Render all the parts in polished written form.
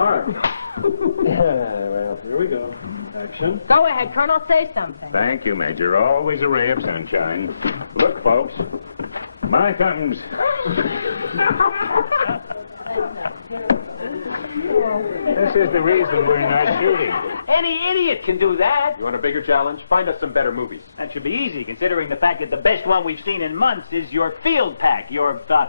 All right. Well, here we go. Action. Go ahead, Colonel, say something. Thank you, Major. Always a ray of sunshine. Look, folks, my thumbs. This is the reason we're not shooting. Any idiot can do that. You want a bigger challenge? Find us some better movies. That should be easy, considering the fact that the best one we've seen in months is your field pack, your the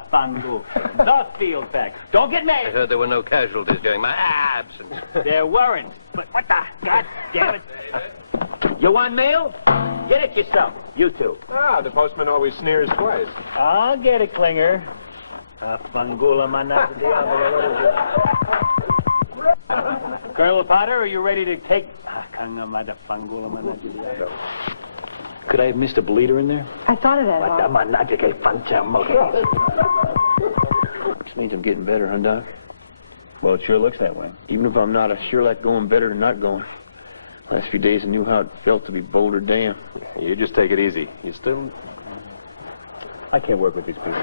field pack. Don't get mad. I heard there were no casualties during my absence. There weren't. But what the? God damn it. You want mail? Get it yourself. You two. Ah, the postman always sneers twice. I'll get it, Klinger. Fangula manata diablo. Colonel Potter, are you ready to take... Could I have missed a bleeder in there? I thought of that. Which means I'm getting better, huh, Doc? Well, it sure looks that way. Even if I'm not, I sure like going better than not going. Last few days I knew how it felt to be Boulder Dam. You just take it easy. You still... I can't work with these people.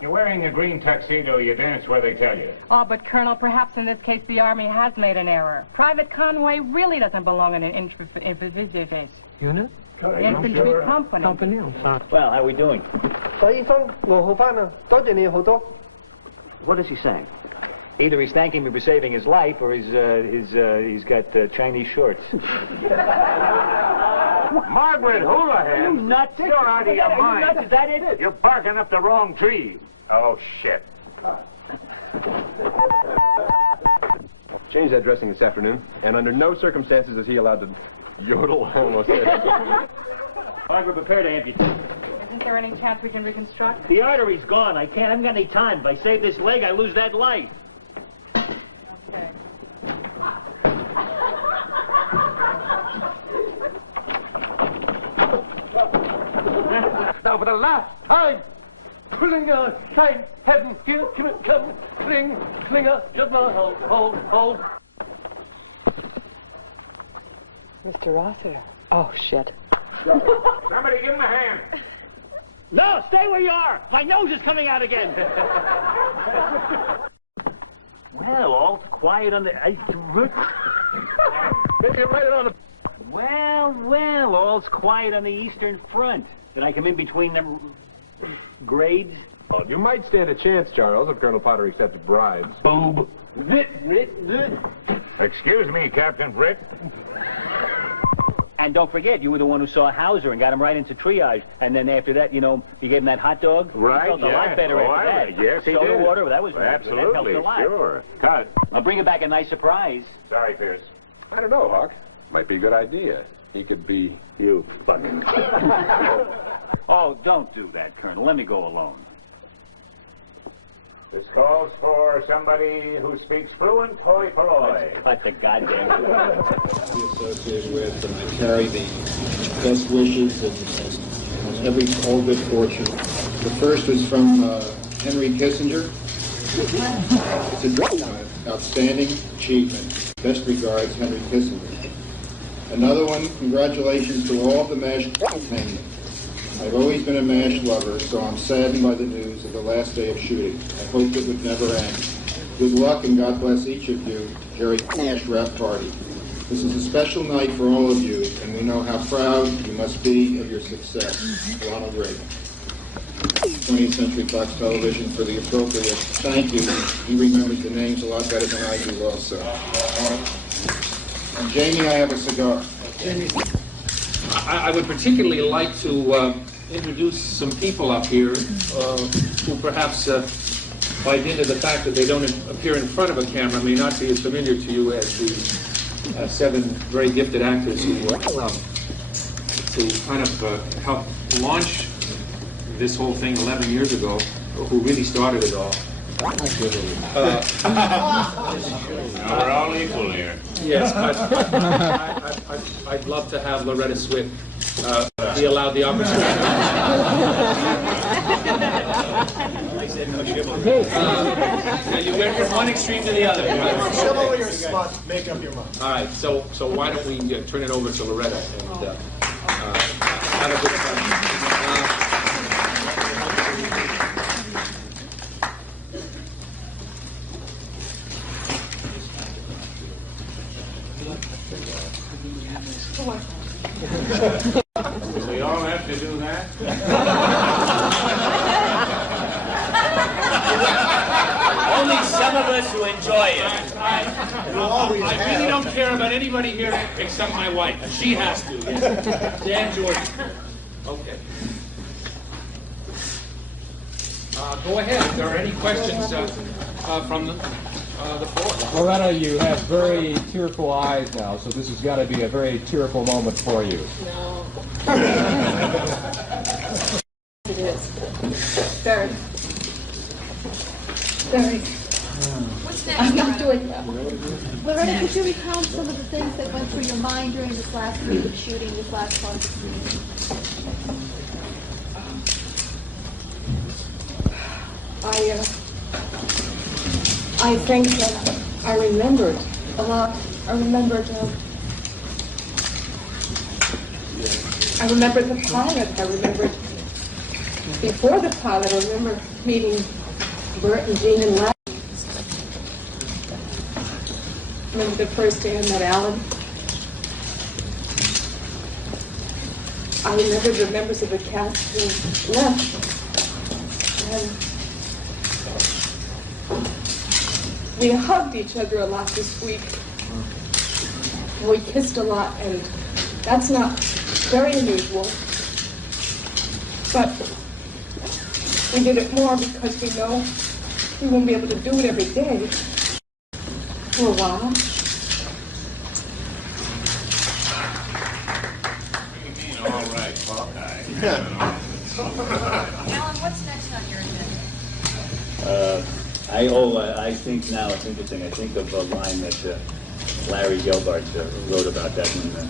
You're wearing a green tuxedo. You dance where they tell you. Oh, but Colonel, perhaps in this case the Army has made an error. Private Conway really doesn't belong in an infantry Unit? company. Well, how are we doing? 所以生我好返啦，多謝你好多。 What is he saying? Either he's thanking me for saving his life, or he's got Chinese shorts. Margaret Houlihan. You nuts! You're out of your mind. Nuts? Is that it? You're barking up the wrong tree. Oh, shit. Changed that dressing this afternoon, and under no circumstances is he allowed to yodel. I almost said. Margaret, prepare to amputate. Isn't there any chance we can reconstruct? The artery's gone. I haven't got any time. If I save this leg, I lose that light. Okay. Now for the last time, Klinger, shine, heaven, here, come, Klinger, just now, hold. Mr. Rosser. Oh, shit. Somebody give him a hand. No, stay where you are. My nose is coming out again. Well, all's quiet on the... Well, all's quiet on the Eastern Front. Did I come in between them grades? Oh, you might stand a chance, Charles, if Colonel Potter accepted bribes. Boob. Excuse me, Captain Britt. And don't forget, you were the one who saw Hauser and got him right into triage. And then after that, you know, you gave him that hot dog. Right, He felt a lot better after that. Yes, he Soda did. water, that was Absolutely, that helped a lot. sure. Cut. I'll bring him back a nice surprise. Sorry, Pierce. I don't know, Hawk. Might be a good idea. He could be... You fucking... Oh, don't do that, Colonel. Let me go alone. This calls for somebody who speaks fluent hoi polloi. Cut the goddamn... Be associated with, and I carry the best wishes and all good fortune. The first was from Henry Kissinger. It's an outstanding achievement. Best regards, Henry Kissinger. Another one, congratulations to all of the MASH entertainment. I've always been a MASH lover, so I'm saddened by the news of the last day of shooting. I hoped it would never end. Good luck and God bless each of you. Jerry MASH Rap Party. This is a special night for all of you, and we know how proud you must be of your success. Ronald Reagan. 20th Century Fox Television for the appropriate thank you. He remembers the names a lot better than I do also. And Jamie, I have a cigar. Jamie, I would particularly like to introduce some people up here who perhaps, by dint of the fact that they don't appear in front of a camera, may not be as familiar to you as the 7 very gifted actors who kind of helped launch this whole thing 11 years ago, who really started it all. We're all equal here. Yes, but I'd love to have Loretta Swit be allowed the opportunity. I said no chivalry. Now you went from one extreme to the other. Chivalry or smut, make up your mind. All right, so why don't we turn it over to Loretta and have a good time. Do we all have to do that? Only some of us who enjoy it. I really don't care about anybody here except my wife. She has to. Yes. Dan Jordan. Okay. Go ahead. If there are any questions from the floor. Loretta, you have very tearful eyes now, so this has got to be a very tearful moment for you. No. It is. Very. Very. What's next? I'm not doing that. Loretta, could you recount some of the things that went through your mind during this last week of shooting, this last part of the scene? I think that I remembered a lot. I remembered the pilot. I remembered before the pilot. I remember meeting Bert and Jean and Larry. I remember the first day I met Alan. I remember the members of the cast who left. And we hugged each other a lot this week. And we kissed a lot, and that's not very unusual. But we did it more because we know we won't be able to do it every day for a while. What do you mean, all right, Hawkeye? Alan, what's next on your agenda? I think now it's interesting. I think of a line that Larry Gelbart wrote about that when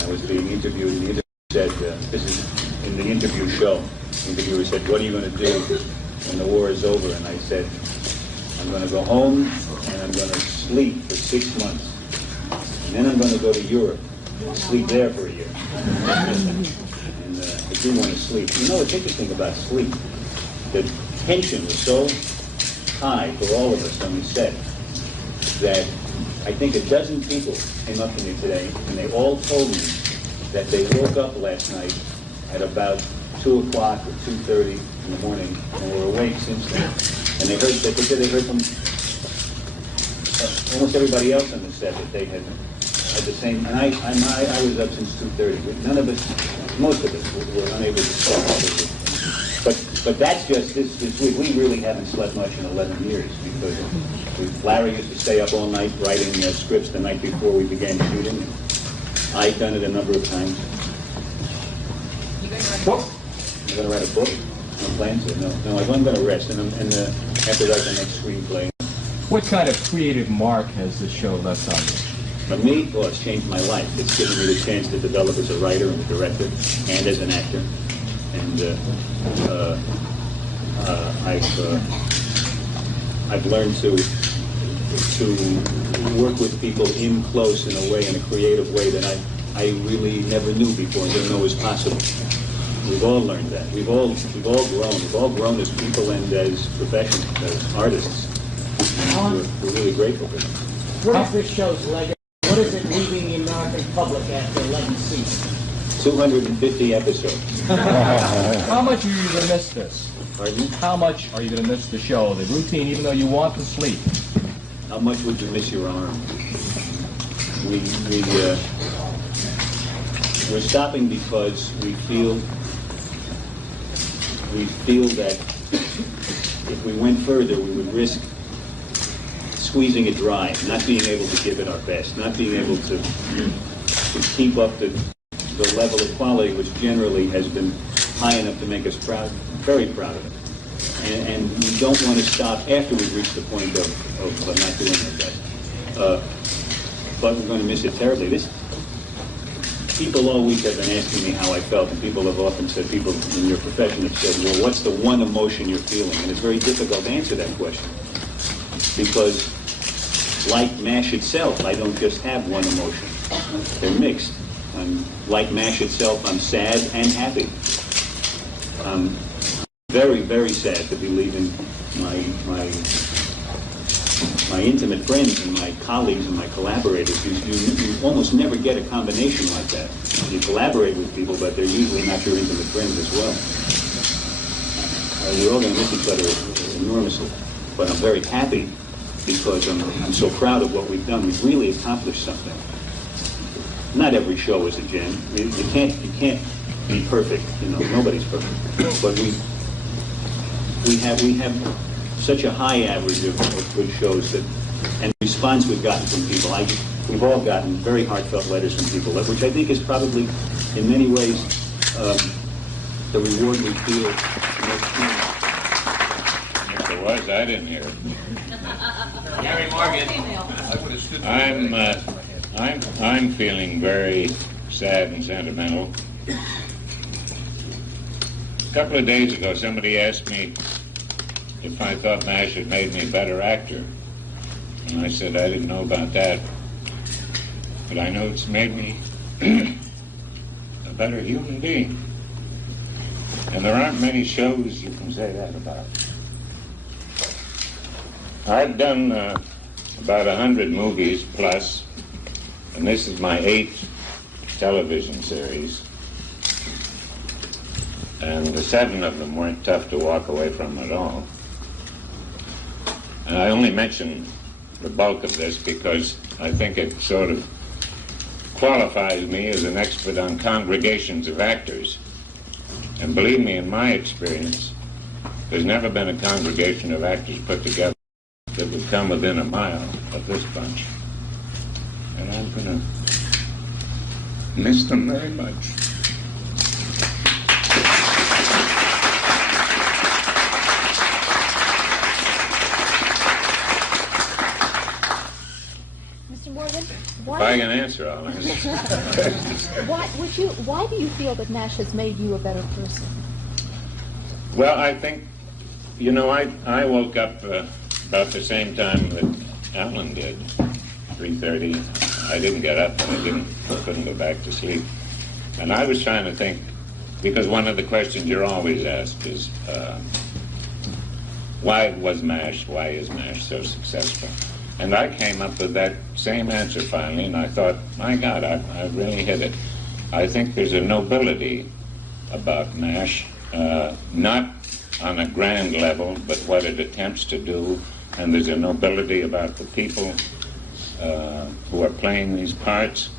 I was being interviewed. And the interviewer said, this is in the interview show, the interviewer said, what are you going to do when the war is over? And I said, I'm going to go home and I'm going to sleep for 6 months. And then I'm going to go to Europe and sleep there for a year. And I do want to sleep. You know, what's interesting about sleep, the tension was so high for all of us on the set that I think a dozen people came up to me today and they all told me that they woke up last night at about 2 o'clock or 2:30 in the morning and were awake since then. And they said they heard from almost everybody else on the set that they had the same. And I was up since 2:30. None of us, most of us, were unable to sleep. But that's just this week. We really haven't slept much in 11 years because Larry used to stay up all night writing scripts the night before we began shooting. I've done it a number of times. You going to write a book? No plans? No. I'm going to rest, and after that, the next screenplay. What kind of creative mark has this show left on you? For me, well, it's changed my life. It's given me the chance to develop as a writer and a director, and as an actor. And I've learned to work with people in close in a way, in a creative way that I really never knew before and didn't know was possible. We've all learned that. We've all grown. We've all grown as people and as professionals, as artists. And we're really grateful for them. What is this show's legacy? What is it leaving the American public after 11 seasons? 250 episodes. How much are you going to miss this? Pardon? How much are you going to miss the show, the routine, even though you want to sleep? How much would you miss your arm? We're stopping because we feel that if we went further, we would risk squeezing it dry, not being able to give it our best, not being able to keep up the level of quality which generally has been high enough to make us proud, very proud of it. And we don't want to stop after we've reached the point of not doing our best. But we're going to miss it terribly. People always have been asking me how I felt, and people have often said, people in your profession have said, well, what's the one emotion you're feeling? And it's very difficult to answer that question. Because like MASH itself, I don't just have one emotion. They're mixed. Like MASH itself, I'm sad and happy. I'm very, very sad to be leaving my my intimate friends and my colleagues and my collaborators, you almost never get a combination like that. You collaborate with people, but they're usually not your intimate friends as well. We're all going to miss each other enormously, but I'm very happy because I'm so proud of what we've done. We've really accomplished something. Not every show is a gem. You can't be perfect. You know, nobody's perfect. But we have such a high average of good shows that, and the response we've gotten from people. We've all gotten very heartfelt letters from people, which I think is probably, in many ways, the reward we feel. If there was, I didn't hear it. Gary Morgan. I'm feeling very sad and sentimental. A couple of days ago, somebody asked me if I thought MASH had made me a better actor. And I said I didn't know about that. But I know it's made me a better human being. And there aren't many shows you can say that about. I've done about 100 movies plus, and this is my 8th television series. And the 7 of them weren't tough to walk away from at all. And I only mention the bulk of this because I think it sort of qualifies me as an expert on congregations of actors. And believe me, in my experience, there's never been a congregation of actors put together that would come within a mile of this bunch. And I'm going to miss them very much. Mr. Morgan, If I can answer all this. why do you feel that MASH has made you a better person? Well, I think, you know, I woke up about the same time that Alan did, 3:30. I didn't get up, and I couldn't go back to sleep. And I was trying to think, because one of the questions you're always asked is, why is MASH so successful? And I came up with that same answer finally, and I thought, my God, I really hit it. I think there's a nobility about MASH, not on a grand level, but what it attempts to do, and there's a nobility about the people who are playing these parts,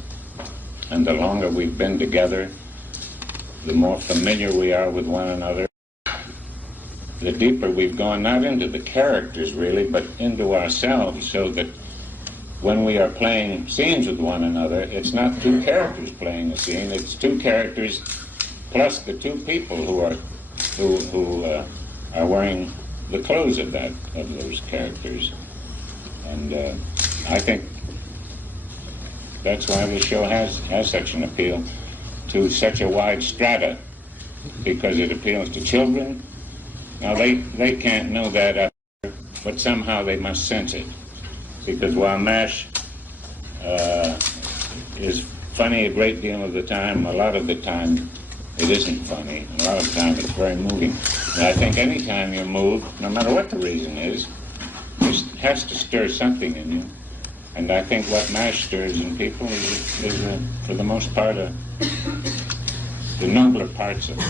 and the longer we've been together, the more familiar we are with one another, the deeper we've gone, not into the characters really, but into ourselves, so that when we are playing scenes with one another, it's not 2 characters playing a scene, it's 2 characters plus the 2 people who are wearing the clothes of those characters. And I think that's why this show has such an appeal to such a wide strata, because it appeals to children. Now, they can't know that, but somehow they must sense it. Because while MASH is funny a great deal of the time, a lot of the time it isn't funny. A lot of the time it's very moving. And I think any time you're moved, no matter what the reason is, it has to stir something in you. And I think what MASH stirs in people is for the most part, the nobler parts of it.